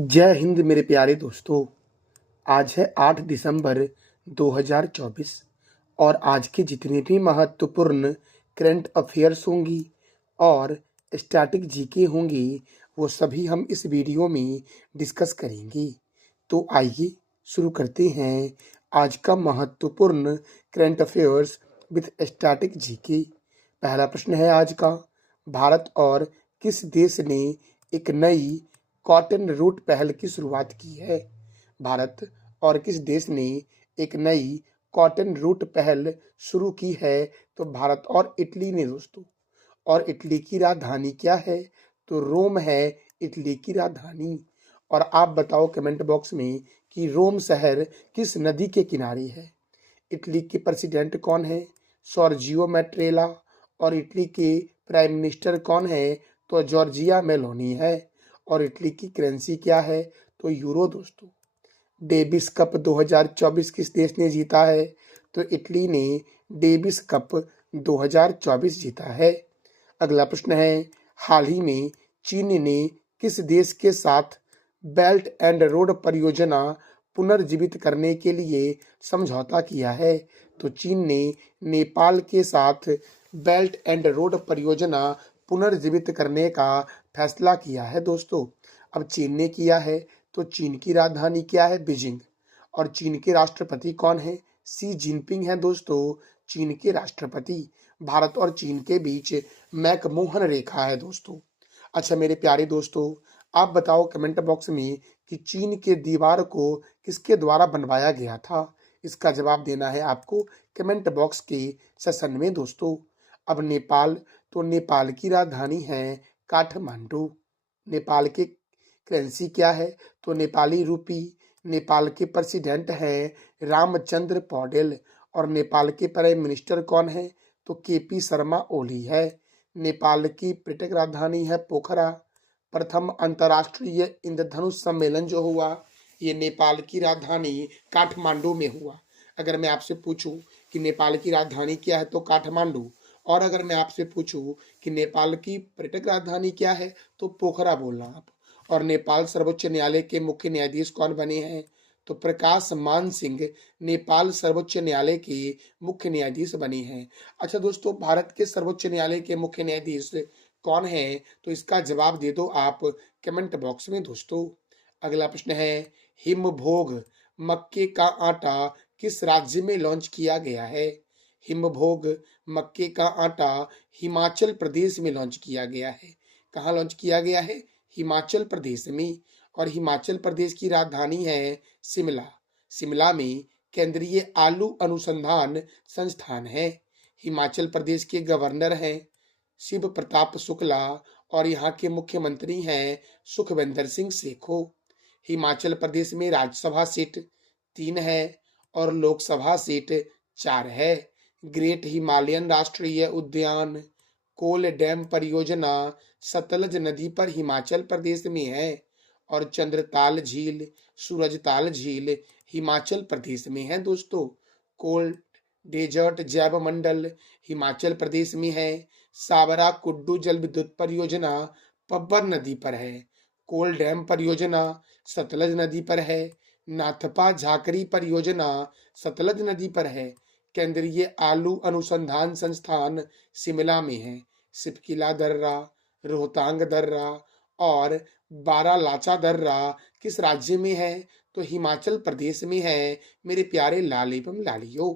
जय हिंद मेरे प्यारे दोस्तों। आज है 8 दिसंबर 2024 और आज के जितने भी महत्वपूर्ण करंट अफेयर्स होंगी और स्टैटिक जीके होंगी वो सभी हम इस वीडियो में डिस्कस करेंगे। तो आइए शुरू करते हैं आज का महत्वपूर्ण current affairs with static GK. पहला प्रश्न है आज का, भारत और किस देश ने एक नई कॉटन रूट पहल की शुरुआत की है। भारत और किस देश ने एक नई कॉटन रूट पहल शुरू की है? तो भारत और इटली ने दोस्तों। और इटली की राजधानी क्या है? तो रोम है इटली की राजधानी। और आप बताओ कमेंट बॉक्स में कि रोम शहर किस नदी के किनारे है। इटली के प्रेसिडेंट कौन है? सॉर्जियो मैट्रेला। और इटली के प्राइम मिनिस्टर कौन है? तो जॉर्जिया मेलोनी है। और इटली की करेंसी क्या है? तो यूरो दोस्तों। डेविस कप 2024 किस देश ने जीता है? तो इटली ने डेविस कप 2024 जीता है। अगला प्रश्न है, हाल ही में चीन ने किस देश के साथ बेल्ट एंड रोड परियोजना पुनर्जीवित करने के लिए समझौता किया है? तो चीन ने नेपाल के साथ बेल्ट एंड रोड परियोजना पुनर्जीवित करने का फैसला किया है दोस्तों। अब चीन ने किया है तो चीन की राजधानी क्या है? बीजिंग। और चीन के राष्ट्रपति कौन है? शी जिनपिंग है दोस्तों चीन के राष्ट्रपति। भारत और चीन के बीच मैकमोहन रेखा है दोस्तों। अच्छा मेरे प्यारे दोस्तों, आप बताओ कमेंट बॉक्स में कि चीन के दीवार को किसके द्वारा बनवाया गया था। इसका जवाब देना है आपको कमेंट बॉक्स के सेशन में दोस्तों। अब नेपाल, तो नेपाल की राजधानी है काठमांडू। नेपाल के करेंसी क्या है? तो नेपाली रूपी। नेपाल के प्रेसिडेंट हैं रामचंद्र पौडेल। और नेपाल के प्राइम मिनिस्टर कौन है? तो केपी शर्मा ओली है। नेपाल की पर्यटक राजधानी है पोखरा। प्रथम अंतर्राष्ट्रीय इंद्रधनुष सम्मेलन जो हुआ ये नेपाल की राजधानी काठमांडू में हुआ। अगर मैं आपसे पूछूं कि नेपाल की राजधानी क्या है तो काठमांडू। और अगर मैं आपसे पूछूं कि नेपाल की पर्यटक राजधानी क्या है तो पोखरा बोलना आप। और नेपाल सर्वोच्च न्यायालय के मुख्य न्यायाधीश कौन बने हैं? तो प्रकाश मान सिंह नेपाल सर्वोच्च न्यायालय के मुख्य न्यायाधीश बने हैं। अच्छा दोस्तों, भारत के सर्वोच्च न्यायालय के मुख्य न्यायाधीश कौन है? तो इसका जवाब दे दो आप कमेंट बॉक्स में दोस्तों। अगला प्रश्न है, हिमभोग मक्के का आटा किस राज्य में लॉन्च किया गया है? हिमभोग मक्के का आटा हिमाचल प्रदेश में लॉन्च किया गया है। कहाँ लॉन्च किया गया है? हिमाचल प्रदेश में। और हिमाचल प्रदेश की राजधानी है शिमला। शिमला में केंद्रीय आलू अनुसंधान संस्थान है। हिमाचल प्रदेश के गवर्नर हैं शिव प्रताप शुक्ला और यहाँ के मुख्यमंत्री हैं सुखविंदर सिंह सेखो। हिमाचल प्रदेश में राज्यसभा सीट 3 है और लोकसभा सीट 4 है। ग्रेट हिमालयन राष्ट्रीय उद्यान कोल डैम परियोजना सतलज नदी पर हिमाचल प्रदेश में है। और चंद्रताल झील, सूरजताल झील हिमाचल प्रदेश में है दोस्तों। कोल डेजर्ट जैव मंडल हिमाचल प्रदेश में है। साबरा कुड्डू जल विद्युत परियोजना पब्बर नदी पर है। कोल डैम परियोजना सतलज नदी पर है। नाथपा झाकरी परियोजना सतलज नदी पर है। केंद्रीय आलू अनुसंधान संस्थान शिमला में है। सिपकिला दर्रा, रोहतांग दर्रा और बारालाचा दर्रा किस राज्य में है? तो हिमाचल प्रदेश में है मेरे प्यारे लाल एवं लालियों।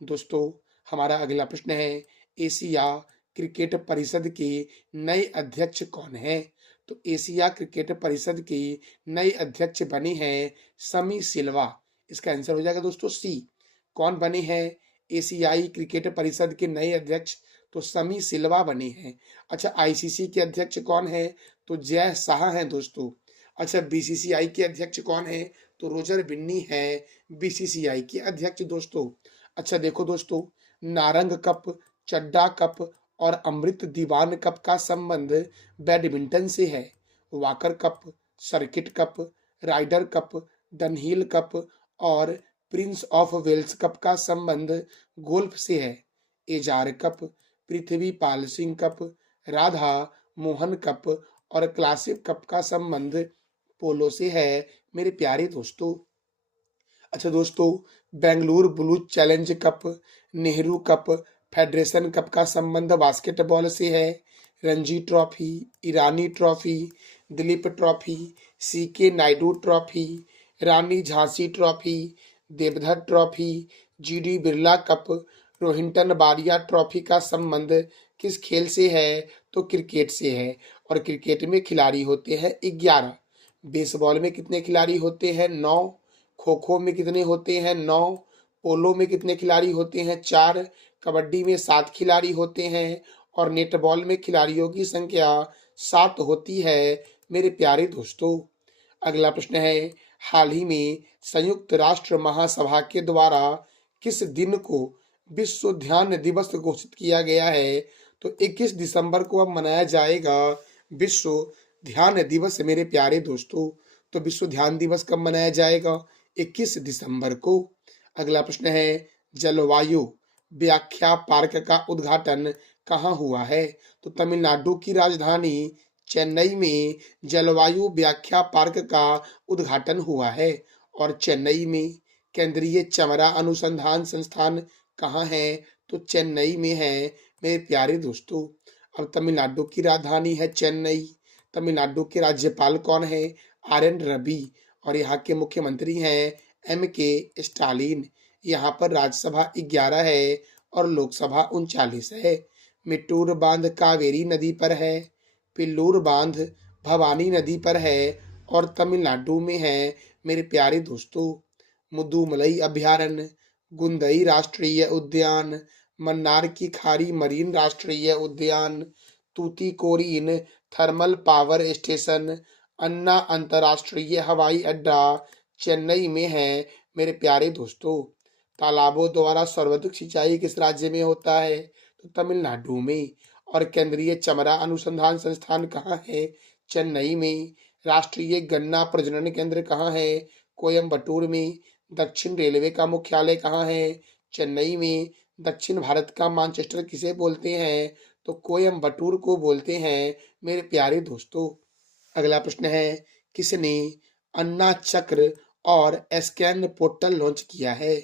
दोस्तों हमारा अगला प्रश्न है, एशिया क्रिकेट परिषद के नए अध्यक्ष कौन है? तो एशिया क्रिकेट परिषद के नए अध्यक्ष बने हैं समी सिल्वा। इसका आंसर हो जाएगा दोस्तों सी। कौन बने हैं एशियाई क्रिकेट परिषद के नए अध्यक्ष? तो समी सिल्वा बने हैं। अच्छा, आईसीसी के अध्यक्ष कौन है? तो जय शाह हैं दोस्तों। अच्छा, बीसीसीआई के अध्यक्ष कौन है? तो रोजर बिन्नी है बीसीसीआई के अध्यक्ष दोस्तों। अच्छा देखो दोस्तों, नारंग कप, चड्डा कप और अमृत दीवान कप का संबंध बैडमिंटन से है। Walker cup, circuit cup, rider cup, Dunhill cup और प्रिंस ऑफ वेल्स कप का संबंध गोल्फ से है। Ezra cup, Prithvi Pal Singh cup, Radha Mohan cup और क्लासिक कप का संबंध पोलो से है मेरे प्यारे दोस्तों। अच्छा दोस्तों, Bengaluru blue challenge cup, Nehru cup, federation cup का संबंध बास्केटबॉल से है। Ranji trophy, Irani trophy, Dilip trophy, CK Nayudu trophy, Rani Jhansi trophy, Deodhar trophy, GD Birla cup, Rohinton Baria trophy का संबंध किस खेल से है? तो क्रिकेट से है। और क्रिकेट में खिलाड़ी होते हैं 11। बेसबॉल में कितने खिलाड़ी होते हैं? 9। खो खो में कितने होते हैं? 9। पोलो में कितने खिलाड़ी होते हैं? 4। कबड्डी में 7 खिलाड़ी होते हैं। और नेटबॉल में खिलाड़ियों की संख्या 7 होती है मेरे प्यारे दोस्तों। अगला प्रश्न है, हाल ही में संयुक्त राष्ट्र महासभा के द्वारा किस दिन को विश्व ध्यान दिवस घोषित किया गया है? तो 21 दिसंबर को अब मनाया जाएगा विश्व ध्यान दिवस मेरे प्यारे दोस्तों। तो विश्व ध्यान दिवस कब मनाया जाएगा? 21 दिसंबर को। अगला प्रश्न है, जलवायु व्याख्या पार्क का उद्घाटन कहाँ हुआ है? तो तमिलनाडु की राजधानी चेन्नई में जलवायु व्याख्या पार्क का उद्घाटन हुआ है। और चेन्नई में केंद्रीय चमड़ा अनुसंधान संस्थान कहाँ है? तो चेन्नई में है मेरे प्यारे दोस्तों। अब तमिलनाडु की राजधानी है चेन्नई। तमिलनाडु के राज्यपाल कौन है? आर.एन. रवि। और यहाँ के मुख्यमंत्री हैं M.K. स्टालिन। यहाँ पर राज्यसभा 11 है और लोकसभा 39 है। मिट्टूर बांध कावेरी नदी पर है। पिल्लूर बांध भवानी नदी पर है और तमिलनाडु में है मेरे प्यारे दोस्तों। मुदुमलई अभयारण्य, गुंदई राष्ट्रीय उद्यान, मन्नार की खाड़ी मरीन राष्ट्रीय उद्यान, तूतीकोरिन थर्मल पावर स्टेशन, अन्ना अंतर्राष्ट्रीय हवाई अड्डा चेन्नई में है मेरे प्यारे दोस्तों। तालाबों द्वारा सर्वाधिक सिंचाई किस राज्य में होता है? तो तमिलनाडु में। और केंद्रीय चमड़ा अनुसंधान संस्थान कहाँ है? चेन्नई में। राष्ट्रीय गन्ना प्रजनन केंद्र कहाँ है? कोयम्बटूर में। दक्षिण रेलवे का मुख्यालय कहाँ है? चेन्नई में। दक्षिण भारत का मैनचेस्टर किसे बोलते हैं? तो कोयम्बटूर को बोलते हैं मेरे प्यारे दोस्तों। अगला प्रश्न है, किसने अन्ना चक्र और स्कैन पोर्टल लॉन्च किया है?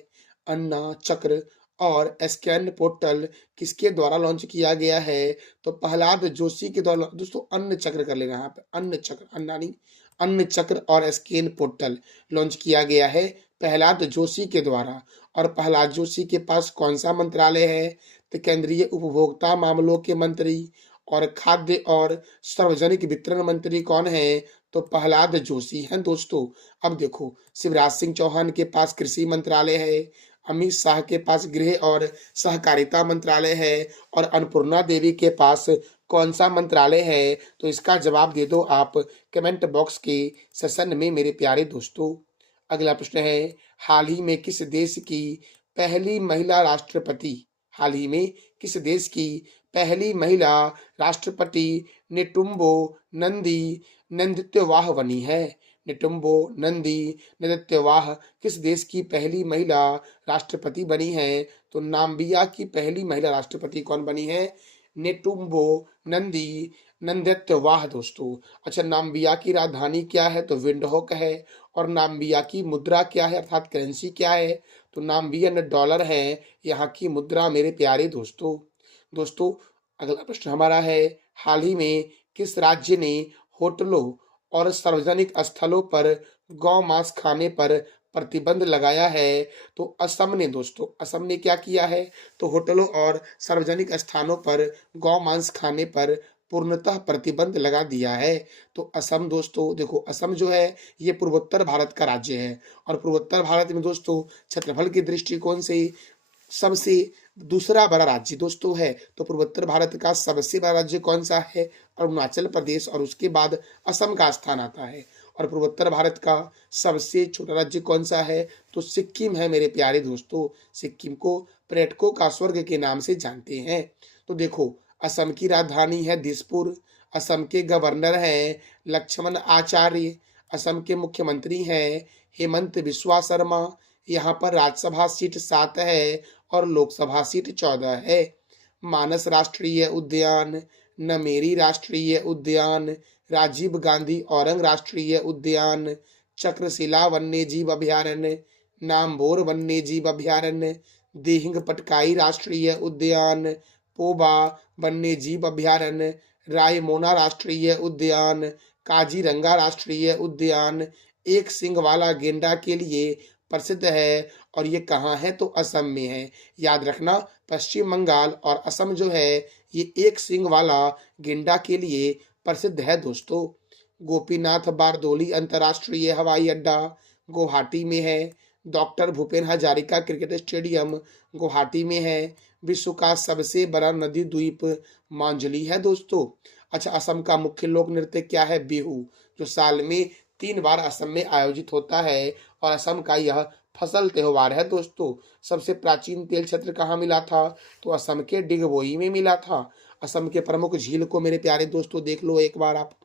अन्ना चक्र और स्कैन पोर्टल किसके द्वारा लॉन्च किया गया है? तो प्रहलाद जोशी के द्वारा। दोस्तों अन्न चक्र कर लेगा यहाँ पे, अन्न चक्र, अन्ना नहीं, अन्न चक्र और स्कैन पोर्टल लॉन्च किया गया है प्रहलाद जोशी के द्वारा। और प्रहलाद जोशी के पास कौन सा मंत्रालय है? तो केंद्रीय उपभोक्ता मामलों के मंत्री और खाद्य और सार्वजनिक वितरण मंत्री कौन है? तो प्रहलाद जोशी हैं दोस्तों। अब देखो, शिवराज सिंह चौहान के पास कृषि मंत्रालय है, अमित शाह के पास गृह और सहकारिता मंत्रालय है, और अन्नपूर्णा देवी के पास कौन सा मंत्रालय है? तो इसका जवाब दे दो आप कमेंट बॉक्स के सेशन में मेरे प्यारे दोस्तों। अगला प्रश्न है, हाल ही में किस देश की पहली महिला राष्ट्रपति हाल ही में किस देश की पहली महिला राष्ट्रपति नेटुम्बो नंदी नंदित्यवाह बनी है? नेटुम्बो नंदी नंदित्यवाह किस देश की पहली महिला राष्ट्रपति बनी है? तो नाम्बिया की पहली महिला राष्ट्रपति कौन बनी है? नेटुम्बो नंदी नंदित्यवाह दोस्तों। अच्छा, नाम्बिया की राजधानी क्या है? तो विंडहोक है। और नाम्बिया की मुद्रा क्या है, अर्थात करेंसी क्या है? तो नाम्बियन डॉलर है यहाँ की मुद्रा मेरे प्यारे दोस्तों। दोस्तों अगला प्रश्न हमारा है, हाल ही में किस राज्य ने होटलों और सार्वजनिक स्थलों पर गौ मांस खाने पर प्रतिबंध लगाया है? तो असम ने दोस्तों। असम ने क्या किया है? तो होटलों और सार्वजनिक स्थानों पर गौ मांस खाने पर पूर्णतः प्रतिबंध लगा दिया है। तो असम दोस्तों, देखो असम जो है ये पूर्वोत्तर भारत का राज्य है। और पूर्वोत्तर भारत में दोस्तों क्षेत्रफल के दृष्टिकोण से सबसे दूसरा बड़ा राज्य दोस्तों है। तो पूर्वोत्तर भारत का सबसे बड़ा राज्य कौन सा है? अरुणाचल प्रदेश, और उसके बाद असम का स्थान आता है। और पूर्वोत्तर भारत का सबसे छोटा राज्य कौन सा है? तो सिक्किम है मेरे प्यारे दोस्तों। सिक्किम को पर्यटकों का स्वर्ग के नाम से जानते हैं। तो देखो, असम की राजधानी है दिसपुर। असम के गवर्नर हैं लक्ष्मण आचार्य। असम के मुख्यमंत्री हैं हेमंत बिस्वा शर्मा। यहाँ पर राज्यसभा सीट 7 है और लोकसभा सीट 14 है। मानस राष्ट्रीय उद्यान, नमेरी राष्ट्रीय उद्यान, राजीव गांधी औरंग राष्ट्रीय उद्यान, चक्रशिला वन्यजीव अभयारण्य, नामबोर वन्यजीव अभयारण्य, दिहिंग पटकाई राष्ट्रीय उद्यान, पोबा वन्यजीव अभयारण्य, रायमोना राष्ट्रीय उद्यान, काजीरंगा राष्ट्रीय उद्यान एक सींग वाला गेंडा के लिए प्रसिद्ध है और ये कहाँ है तो असम में है। याद रखना पश्चिम बंगाल और असम जो है ये एक सींग वाला गेंडा के लिए प्रसिद्ध है दोस्तों। गोपीनाथ बारदोली अंतर्राष्ट्रीय हवाई अड्डा गुवाहाटी में है। Doctor Bhupen Hazarika cricket stadium Guwahati में है। विश्व का सबसे बड़ा नदी द्वीप मांजुली है दोस्तों। अच्छा, असम का मुख्य लोक नृत्य क्या है? बिहू, जो साल में 3 बार असम में आयोजित होता है और असम का यह फसल त्योहार है दोस्तों। सबसे प्राचीन तेल क्षेत्र कहाँ मिला था? तो असम के डिगबोई में मिला था। असम के प्रमुख झील को मेरे प्यारे दोस्तों देख लो एक बार आप।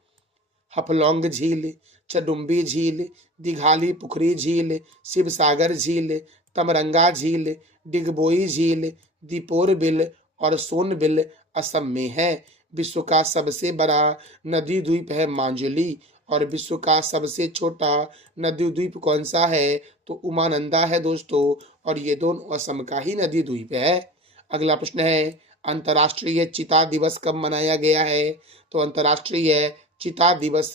हफलौंग झील, चडुम्बी झील, दिघाली पुखरी झील, शिवसागर झील, तमरंगा झील, डिगबोई झील, दीपोर बिल और सोनबिल असम में है। विश्व का सबसे बड़ा नदी द्वीप है मांजुली और विश्व का सबसे छोटा नदी द्वीप कौन सा है? तो उमानंदा है दोस्तों और ये दोनों असम का ही नदी द्वीप है। अगला प्रश्न है अंतर्राष्ट्रीय चिता दिवस कब मनाया गया है? तो अंतर्राष्ट्रीय चिता दिवस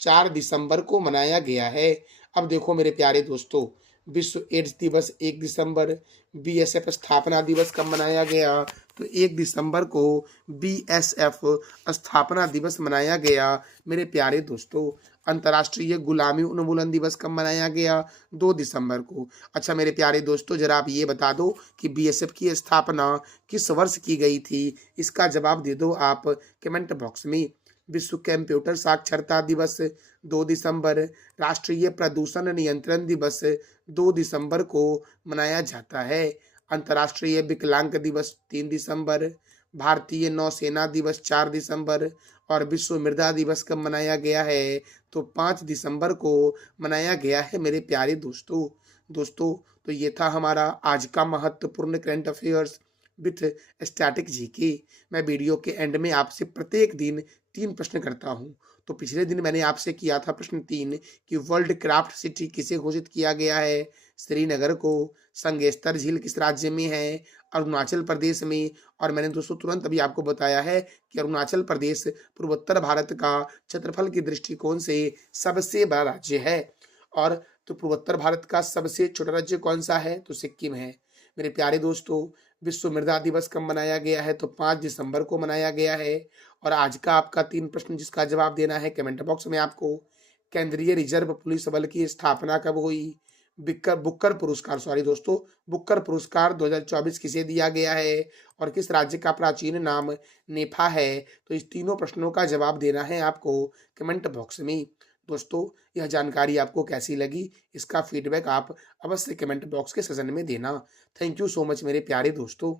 4 दिसंबर को मनाया गया है। अब देखो मेरे प्यारे दोस्तों, विश्व एड्स दिवस 1 दिसंबर, बीएसएफ स्थापना दिवस कब मनाया गया? तो 1 दिसंबर को बीएसएफ स्थापना दिवस मनाया गया मेरे प्यारे दोस्तों। अंतर्राष्ट्रीय गुलामी उन्मूलन दिवस कब मनाया गया? 2 दिसंबर को। अच्छा मेरे प्यारे दोस्तों, जरा आप ये बता दो कि बीएसएफ की स्थापना किस वर्ष की गई थी? इसका जवाब दे दो आप कमेंट बॉक्स में। विश्व कंप्यूटर साक्षरता दिवस 2 दिसंबर, राष्ट्रीय प्रदूषण नियंत्रण दिवस 2 दिसंबर को मनाया जाता है। अंतर्राष्ट्रीय विकलांग दिवस 3 दिसंबर, भारतीय नौसेना दिवस 4 दिसंबर और विश्व मृदा दिवस कब मनाया गया है? तो 5 दिसंबर को मनाया गया है मेरे प्यारे दोस्तों। तो ये था हमारा आज का महत्वपूर्ण current affairs with static GK. मैं वीडियो के एंड में आपसे प्रत्येक दिन 3 प्रश्न करता हूँ। तो पिछले दिन मैंने आपसे किया था प्रश्न 3 कि वर्ल्ड क्राफ्ट सिटी किसे घोषित किया गया है? श्रीनगर को। संगेस्तर झील किस राज्य में है? अरुणाचल प्रदेश में। और मैंने दोस्तों तुरंत अभी आपको बताया है कि अरुणाचल प्रदेश पूर्वोत्तर भारत का क्षेत्रफल के दृष्टिकोण से सबसे बड़ा राज्य है। और तो पूर्वोत्तर भारत का सबसे छोटा राज्य कौन सा है? तो सिक्किम है। मेरे प्यारे दोस्तों, विश्व मृदा दिवस कब मनाया गया है? तो 5 दिसंबर को मनाया गया है। और आज का आपका 3 प्रश्न जिसका जवाब देना है कमेंट बॉक्स में आपको। केंद्रीय रिजर्व पुलिस बल की स्थापना कब हुई? बुक्कर पुरस्कार 2024 किसे दिया गया है और किस राज्य का प्राचीन नाम नेफा है? तो इस तीनों प्रश्नों का जवाब देना है आपको कमेंट बॉक्स में। दोस्तों, यह जानकारी आपको कैसी लगी इसका फीडबैक आप अवश्य कमेंट बॉक्स के सेक्शन में देना। थैंक यू सो मच मेरे प्यारे दोस्तों।